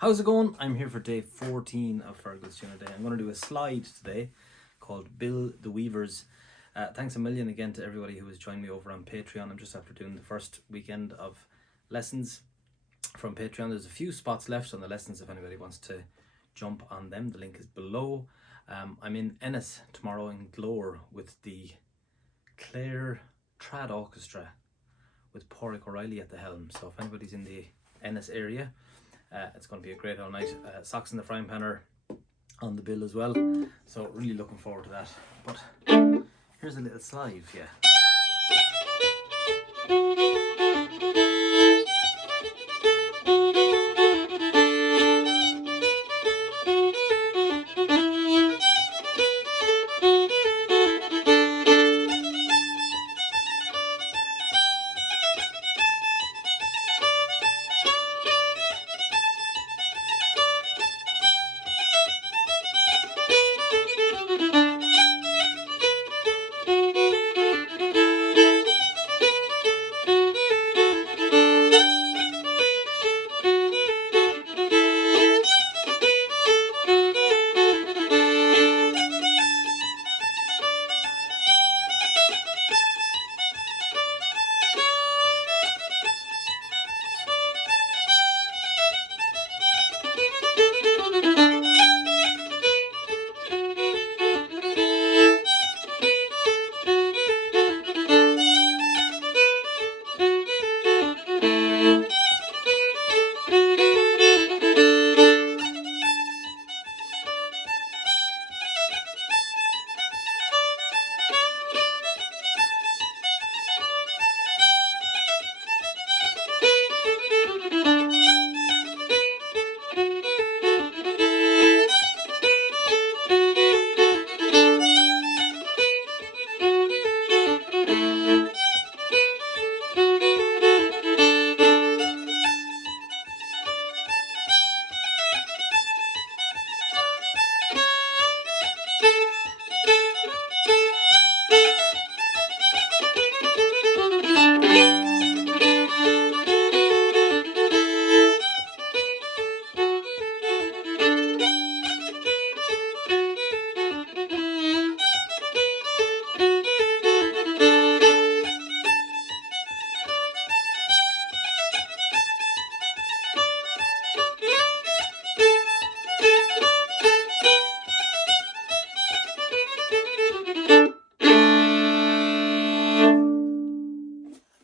How's it going? I'm here for day 14 of Fergal's Tuna Day. I'm going to do a slide today called Bill the Weavers. Thanks a million again to everybody who has joined me over on Patreon. I'm just after doing the first weekend of lessons from Patreon. There's a few spots left on the lessons if anybody wants to jump on them. The link is below. I'm in Ennis tomorrow in Glore with the Clare Youth Trad Orchestra with Padraic O'Reilly at the helm. So if anybody's in the Ennis area, it's going to be a great all night. Socks in the frying pan are on the bill as well, so really looking forward to that. But here's a little slide for you.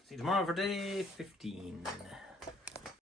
See you tomorrow for day 15.